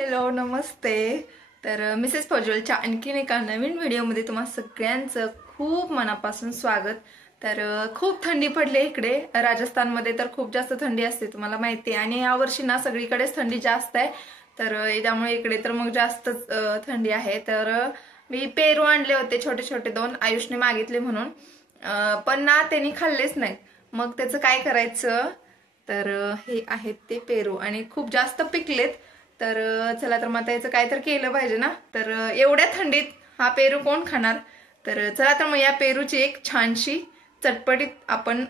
Hello नमस्ते। तर Mrs फौजलच्या आणखीन एका नवीन व्हिडिओमध्ये तुम्हा सगळ्यांचं खूप मनापासून स्वागत। तर खूप थंडी पडली इकडे राजस्थानमध्ये, तर खूप जास्त थंडी असते तुम्हाला माहिती आहे, आणि यावर्षी ना सगळीकडेच थंडी जास्त आहे। तर त्यामुळे इकडे तर मग जास्तच थंडी आहे। तर मी पेरू आणले होते छोटे छोटे 2, आयुषने मागितले म्हणून, पण ना त्यांनी खाल्लेच नाही। मग त्याचं काय करायचं, तर हे आहेत ते पेरू आणि खूप जास्त पिकलेत। तर चला तर मग याचं काय तर केलं पाहिजे ना। तर एवढ्या थंडीत हा पेरू कोण खाणार। तर चला तर मग या पेरूची एक छानशी चटपटीत आपण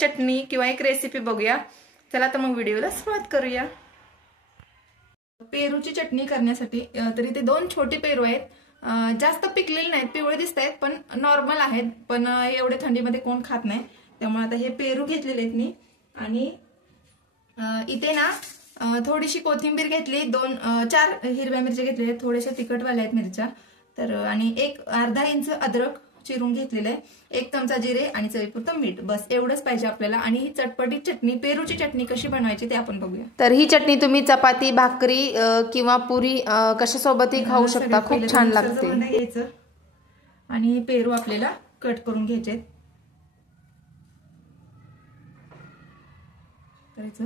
चटणी किंवा एक रेसिपी बघूया। चला तर मग व्हिडिओला सुरुवात करूया। पेरूची चटणी करण्यासाठी तरी ते 2 छोटे पेरू आहेत, जास्त पिकलेले नाहीत, पिवळे दिसत आहेत पण नॉर्मल आहेत, पण एवढे थंडीमध्ये कोण खात नाही, त्यामुळे आता हे पेरू घेतलेले आहेत मी। आणि इथे ना थोडीशी कोथिंबीर घेतली, 4 हिरव्या मिरच्या घेतलेल्या आहेत, थोड्याशा तिखटवाल्या आहेत मिरच्या, तर आणि एक अर्धा इंच अद्रक चिरून घेतलेलं आहे, 1 चमचा जिरे आणि चवीपुरतं मीठ, बस एवढंच पाहिजे आपल्याला। आणि ही चटपटीत चटणी, पेरूची चटणी कशी बनवायची ते आपण बघूया। तर ही चटणी तुम्ही चपाती, भाकरी किंवा पुरी कशासोबतही खाऊ शकता, खूप छान लागते। घ्यायचं आणि पेरू आपल्याला कट करून घ्यायचे। करायचं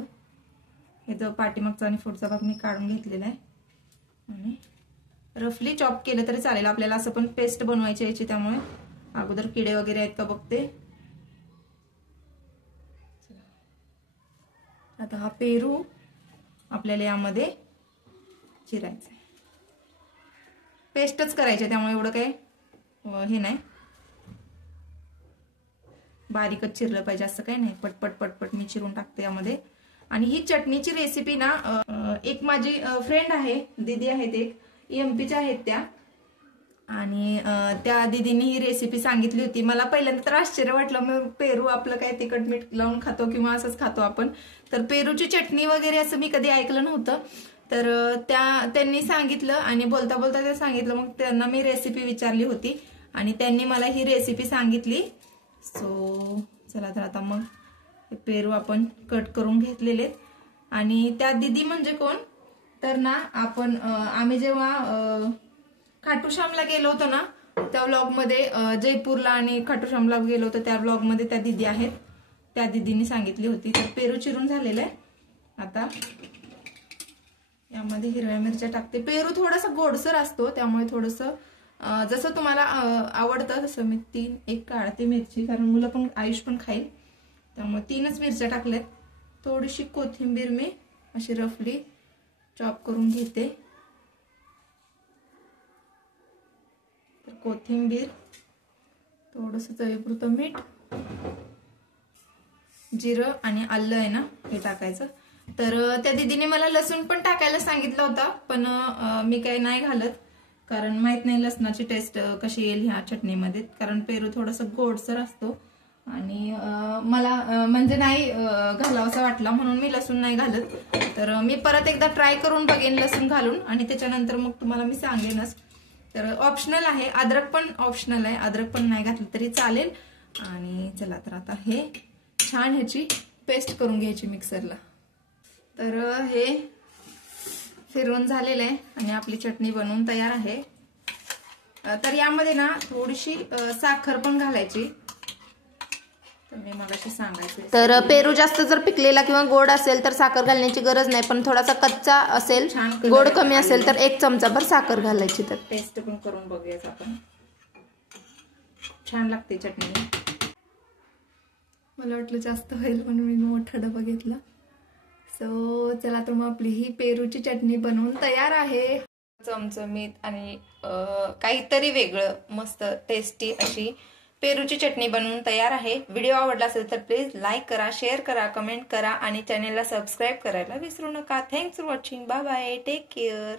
याचा पाठीमागचा आणि पुढचा भाग मी काढून घेतलेला आहे आणि रफली चॉप केलं तरी चालेल आपल्याला, असं पण पेस्ट बनवायची याची, त्यामुळे अगोदर किडे वगैरे आहेत का बघते। आता हा पेरू आपल्याला यामध्ये चिरायचा, पेस्टच करायचे, त्यामुळे एवढं काही हे नाही, बारीकच चिरलं पाहिजे असं काही नाही, पटपट पटपट मी चिरून टाकते यामध्ये। आणि ही चटणीची रेसिपी ना एक माझी फ्रेंड आहे, दीदी आहेत, एक एमपीच्या आहेत त्या, आणि त्या दीदीने ही रेसिपी सांगितली होती मला। पहिल्यांदा तर आश्चर्य वाटलं, मग पेरू आपलं काय तिखट मीठ लावून खातो किंवा असंच खातो आपण, तर पेरूची चटणी वगैरे असं मी कधी ऐकलं नव्हतं। तर त्यांनी सांगितलं आणि बोलता बोलता ते सांगितलं, मग त्यांना मी रेसिपी विचारली होती आणि त्यांनी मला ही रेसिपी सांगितली। सो चला तर आता मग पेरू आपण कट करून घेतलेले। आणि त्या दीदी म्हणजे कोण, तर ना आम्ही जेव्हा खाटूश्यामला गेलो होतो ना, त्या व्लॉग मध्ये, जयपूरला आणि खाटूश्यामला गेलो होतो त्या व्लॉग मध्ये त्या दीदी आहेत, त्या दीदीने सांगितली होती। तर पेरू चिरून झालेलं आहे, आता यामध्ये हिरव्या मिरच्या टाकते। पेरू थोडासा गोडसर असतो, त्यामुळे थोडंसं जसं तुम्हाला आवडतं तसं मी एक काढते मिरची, कारण मुलं पण, आयुष पण खाईल, त्यामुळे 3च मिरच्या टाकल्यात। थोडीशी कोथिंबीर मी अशी रफली चॉप करून घेते, तर कोथिंबीर, थोडंसं चवीपुरतं मीठ, जिरं आणि आलं आहे ना हे टाकायचं। तर त्या दीदीने मला लसूण पण टाकायला सांगितलं होतं, पण मी काही नाही घालत, कारण माहित नाही लसणाची टेस्ट कशी येईल ह्या चटणीमध्ये, कारण पेरू थोडंसं गोडसर असतो आणि मला म्हणजे नाही घालावंसा वाटला म्हणून मी लसूण नाही घालत। तर मी परत एकदा ट्राय करून बघेन लसूण घालून, आणि त्याच्यानंतर मग तुम्हाला मी सांगेनच। तर ऑप्शनल आहे, अद्रक पण ऑप्शनल आहे, अद्रक पण नाही घातलं तरी चालेल। आणि चला तर आता हे छान ह्याची पेस्ट करून घ्यायची मिक्सरला। तर हे फिरवून झालेलं आहे आणि आपली चटणी बनवून तयार आहे। तर यामध्ये ना थोडीशी साखर पण घालायची, तर मी मगाशी सांगायचं। तर पेरू जास्त जर पिकलेला किंवा गोड असेल तर साखर घालण्याची गरज नाही, पण थोडासा कच्चा असेल, गोड कमी असेल तर 1 चमचाभर साखर घालायची। तर टेस्ट पण करून बघूयाच आपण, छान लागते चटणी। मला वाटलं जास्त होईल म्हणून मी मोठा डबा घेतला। सो चला तर मग आपली ही पेरूची चटणी बनवून तयार आहे। चमचमीत आणि काहीतरी वेगळं मस्त टेस्टी अशी पेरूची चटणी बनवून तयार आहे। व्हिडिओ आवडला असेल तर प्लीज लाईक करा, शेअर करा, कमेंट करा आणि चॅनेलला सबस्क्राईब करायला विसरू नका। Thanks for watching, bye bye, take care.